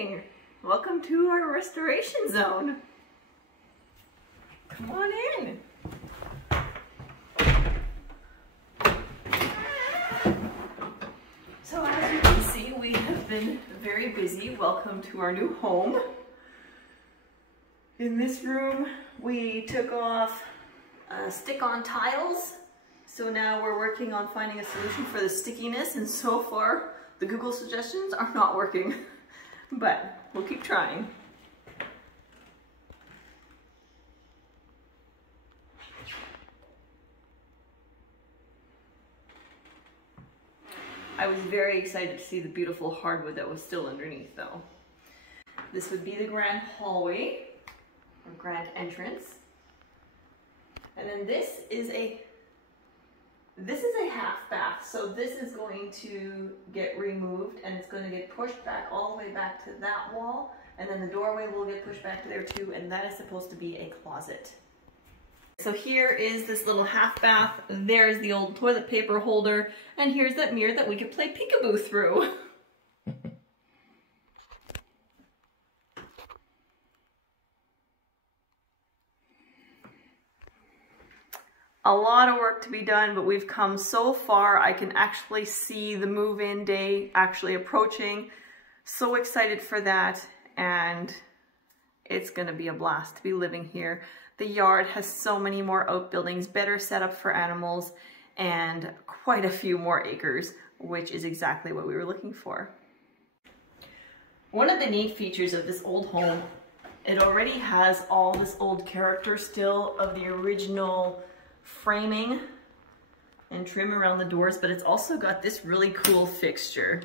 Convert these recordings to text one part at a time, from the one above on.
morning. Welcome to our restoration zone. Come on in. So as you can see, we have been very busy. Welcome to our new home. In this room, we took off stick-on tiles. So now we're working on finding a solution for the stickiness, and so far the Google suggestions are not working, but we'll keep trying. I was very excited to see the beautiful hardwood that was still underneath though. This would be the grand hallway, or grand entrance. And then this is a half bath, so this is going to get removed and it's going to get pushed back all the way back to that wall, and then the doorway will get pushed back to there too, and that is supposed to be a closet. So here is this little half bath, there's the old toilet paper holder, and here's that mirror that we could play peekaboo through. A lot of work to be done, but we've come so far. I can actually see the move-in day actually approaching. So excited for that, and it's gonna be a blast to be living here. The yard has so many more outbuildings, better setup for animals, and quite a few more acres, which is exactly what we were looking for. One of the neat features of this old home, it already has all this old character still of the original framing and trim around the doors, but it's also got this really cool fixture.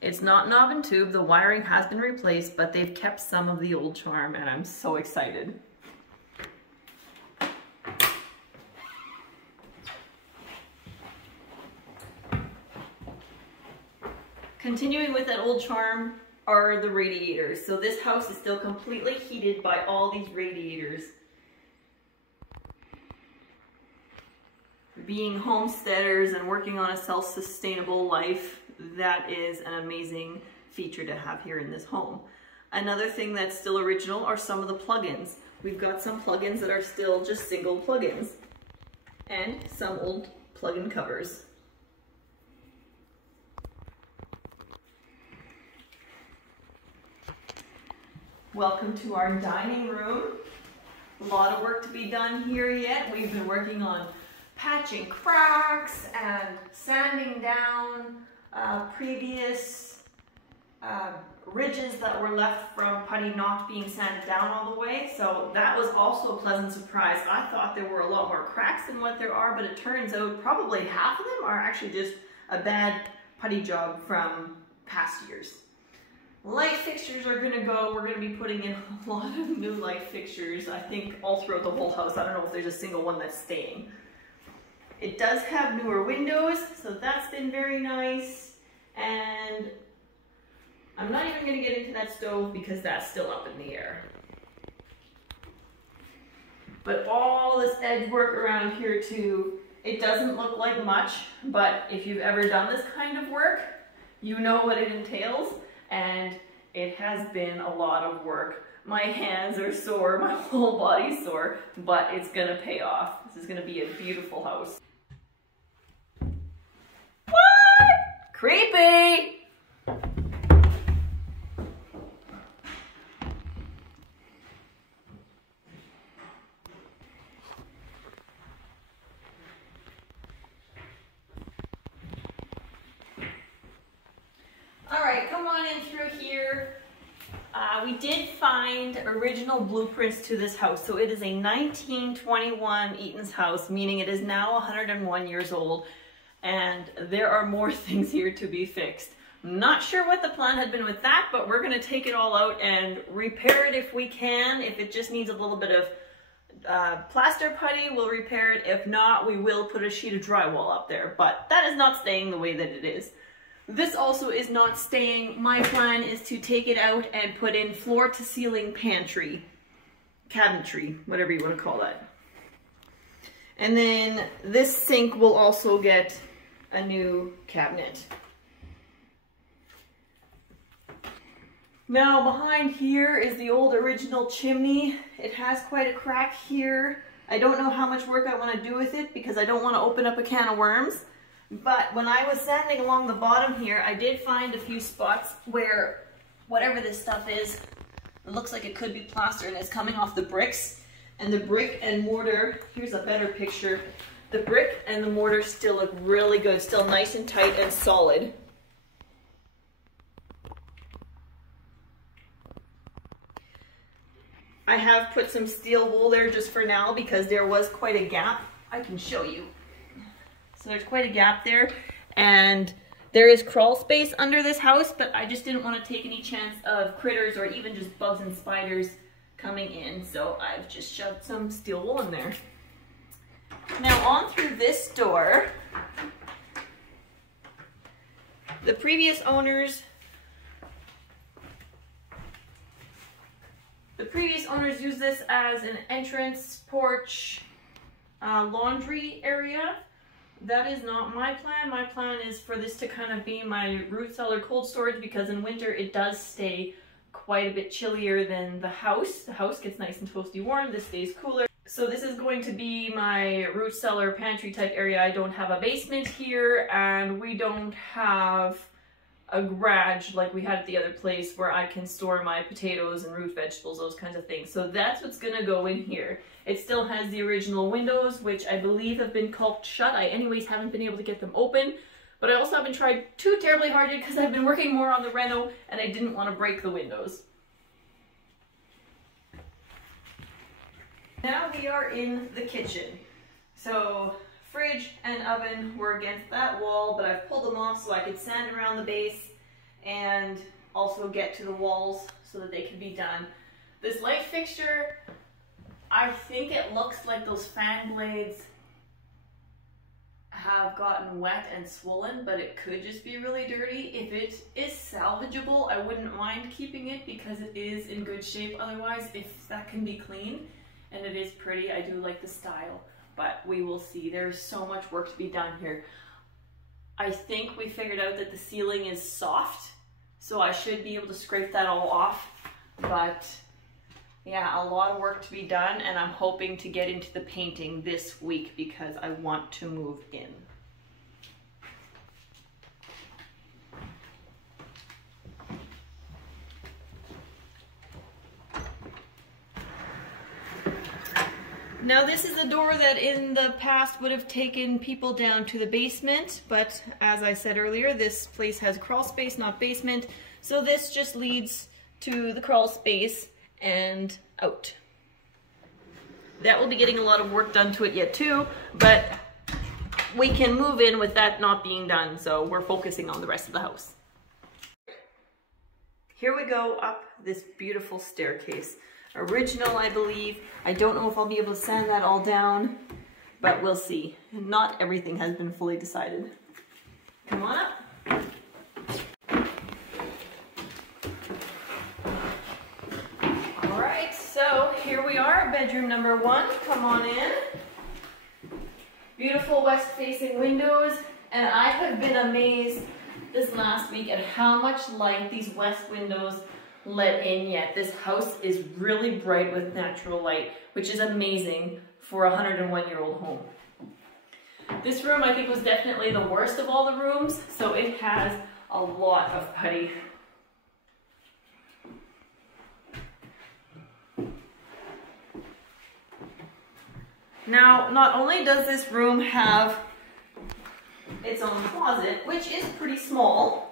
It's not knob and tube, the wiring has been replaced, but they've kept some of the old charm, and I'm so excited. Continuing with that old charm are the radiators. So this house is still completely heated by all these radiators. Being homesteaders and working on a self-sustainable life, that is an amazing feature to have here in this home. Another thing that's still original are some of the plugins. We've got some plugins that are still just single plugins, and some old plug-in covers. Welcome to our dining room. A lot of work to be done here yet. We've been working on patching cracks and sanding down previous ridges that were left from putty not being sanded down all the way. So that was also a pleasant surprise. I thought there were a lot more cracks than what there are, but it turns out probably half of them are actually just a bad putty job from past years. Light fixtures are gonna go. We're gonna be putting in a lot of new light fixtures, I think all throughout the whole house. I don't know if there's a single one that's staying. It does have newer windows, so that's been very nice. And I'm not even gonna get into that stove because that's still up in the air. But all this edge work around here too, it doesn't look like much, but if you've ever done this kind of work, you know what it entails, and it has been a lot of work. My hands are sore, my whole body's sore, but it's gonna pay off. This is gonna be a beautiful house. What? Creepy! All right, come on in through here. We did find original blueprints to this house. So it is a 1921 Eaton's house, meaning it is now 101 years old, and there are more things here to be fixed. I'm not sure what the plan had been with that, but we're gonna take it all out and repair it if we can. If it just needs a little bit of plaster putty, we'll repair it. If not, we will put a sheet of drywall up there, but that is not staying the way that it is. This also is not staying. My plan is to take it out and put in floor to ceiling pantry, cabinetry, whatever you want to call that. And then this sink will also get a new cabinet. Now behind here is the old original chimney. It has quite a crack here. I don't know how much work I want to do with it because I don't want to open up a can of worms. But when I was sanding along the bottom here, I did find a few spots where whatever this stuff is, it looks like it could be plaster and it's coming off the bricks. And the brick and mortar, here's a better picture. The brick and the mortar still look really good, still nice and tight and solid. I have put some steel wool there just for now because there was quite a gap. I can show you. So there's quite a gap there, and there is crawl space under this house, but I just didn't want to take any chance of critters or even just bugs and spiders coming in, so I've just shoved some steel wool in there. Now on through this door, the previous owners used this as an entrance, porch, laundry area. That is not my plan. My plan is for this to kind of be my root cellar cold storage because in winter it does stay quite a bit chillier than the house. The house gets nice and toasty warm. This stays cooler. So this is going to be my root cellar pantry type area. I don't have a basement here and we don't have a garage like we had at the other place where I can store my potatoes and root vegetables, those kinds of things. So that's what's gonna go in here. It still has the original windows, which I believe have been caulked shut. I anyways haven't been able to get them open, but I also haven't tried too terribly hard yet because I've been working more on the reno and I didn't want to break the windows. Now we are in the kitchen. So fridge and oven were against that wall, but I've pulled them off so I could sand around the base and also get to the walls so that they can be done. This light fixture, I think it looks like those fan blades have gotten wet and swollen, but it could just be really dirty. If it is salvageable, I wouldn't mind keeping it because it is in good shape. Otherwise, if that can be clean and it is pretty, I do like the style. But we will see. There's so much work to be done here. I think we figured out that the ceiling is soft, so I should be able to scrape that all off. But yeah, a lot of work to be done, and I'm hoping to get into the painting this week because I want to move in. Now this is a door that in the past would have taken people down to the basement, but as I said earlier, this place has crawl space, not basement, so this just leads to the crawl space and out. That will be getting a lot of work done to it yet too, but we can move in with that not being done, so we're focusing on the rest of the house. Here we go up this beautiful staircase. Original, I believe. I don't know if I'll be able to sand that all down, but we'll see. Not everything has been fully decided. Come on up. All right, so here we are, bedroom number 1. Come on in. Beautiful west-facing windows, and I have been amazed this last week at how much light these west windows let in yet. This house is really bright with natural light, which is amazing for a 101-year-old home. This room I think was definitely the worst of all the rooms, so it has a lot of putty. Now, not only does this room have its own closet, which is pretty small,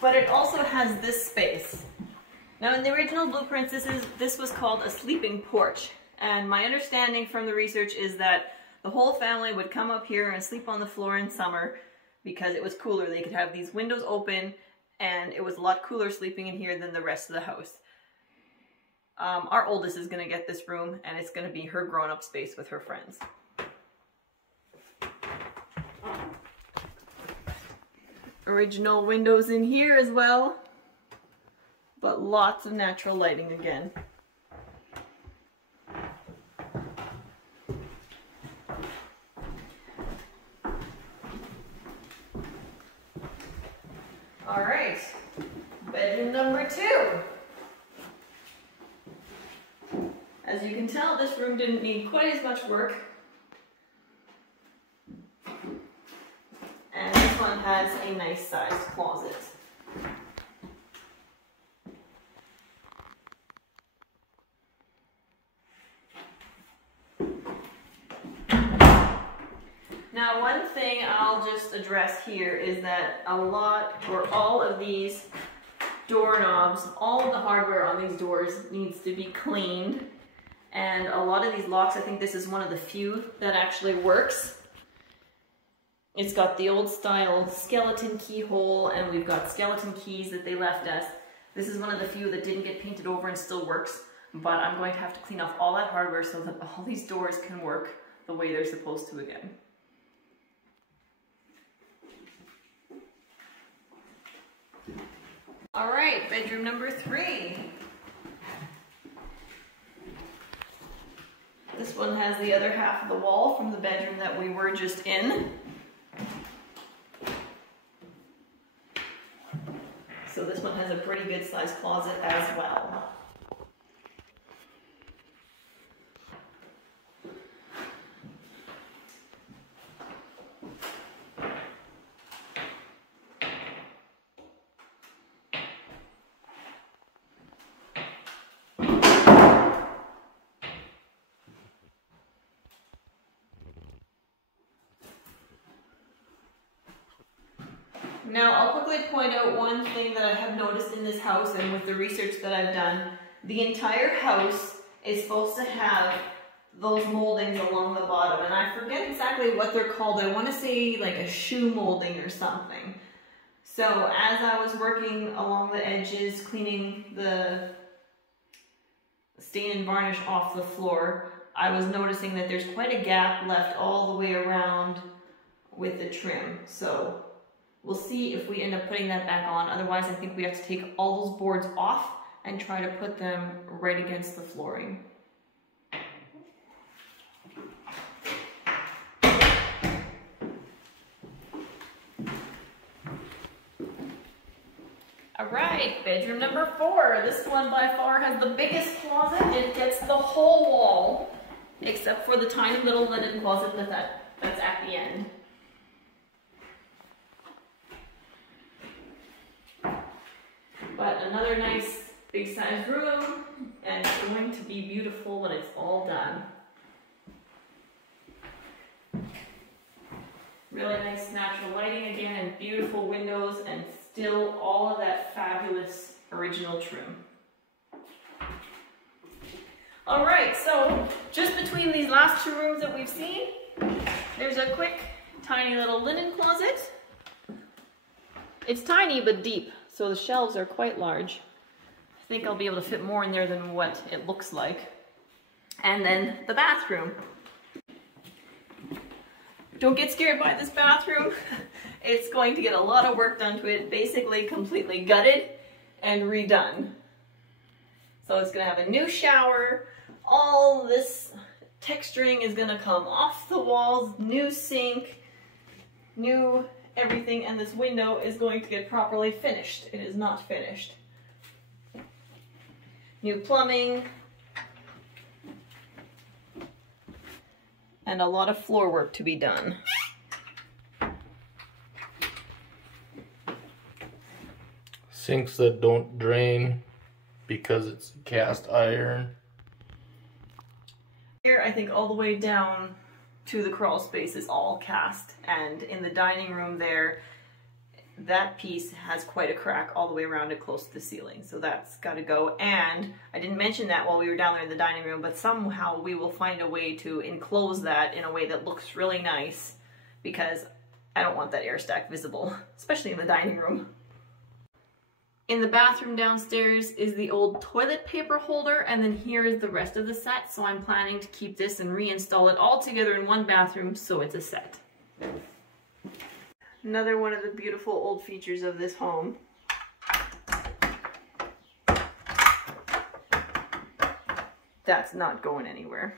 but it also has this space. Now in the original blueprints, this was called a sleeping porch, and my understanding from the research is that the whole family would come up here and sleep on the floor in summer because it was cooler. They could have these windows open and it was a lot cooler sleeping in here than the rest of the house. Our oldest is going to get this room and it's going to be her grown-up space with her friends. original windows in here as well, but lots of natural lighting again. All right, bedroom number 2. As you can tell, this room didn't need quite as much work. And this one has a nice sized closet. Now, one thing I'll just address here is that a lot, or all of these doorknobs, all of the hardware on these doors needs to be cleaned. And a lot of these locks, I think this is one of the few that actually works. It's got the old style skeleton keyhole, and we've got skeleton keys that they left us. This is one of the few that didn't get painted over and still works, but I'm going to have to clean off all that hardware so that all these doors can work the way they're supposed to again. All right, bedroom number 3. This one has the other half of the wall from the bedroom that we were just in. So this one has a pretty good sized closet as well. Now, I'll quickly point out one thing that I have noticed in this house and with the research that I've done. The entire house is supposed to have those moldings along the bottom, and I forget exactly what they're called. I want to say like a shoe molding or something. So as I was working along the edges, cleaning the stain and varnish off the floor, I was noticing that there's quite a gap left all the way around with the trim. So we'll see if we end up putting that back on. Otherwise, I think we have to take all those boards off and try to put them right against the flooring. All right, bedroom number 4. This one by far has the biggest closet. It gets the whole wall, except for the tiny little linen closet that's at the end. But another nice big sized room, and it's going to be beautiful when it's all done. Really nice natural lighting again, and beautiful windows, and still all of that fabulous original trim. All right, so just between these last 2 rooms that we've seen, there's a quick tiny little linen closet. It's tiny but deep, so the shelves are quite large. I think I'll be able to fit more in there than what it looks like. And then the bathroom. Don't get scared by this bathroom. It's going to get a lot of work done to it, basically completely gutted and redone. So it's gonna have a new shower. All this texturing is gonna come off the walls, new sink, new everything, and this window is going to get properly finished. It is not finished. New plumbing. And a lot of floor work to be done. Sinks that don't drain because it's cast iron. Here, I think all the way down to the crawl space is all cast, and in the dining room there, that piece has quite a crack all the way around it close to the ceiling, so that's got to go. And I didn't mention that while we were down there in the dining room, but somehow we will find a way to enclose that in a way that looks really nice, because I don't want that air stack visible, especially in the dining room. In the bathroom downstairs is the old toilet paper holder, and then here is the rest of the set, so I'm planning to keep this and reinstall it all together in one bathroom so it's a set. Another one of the beautiful old features of this home. That's not going anywhere.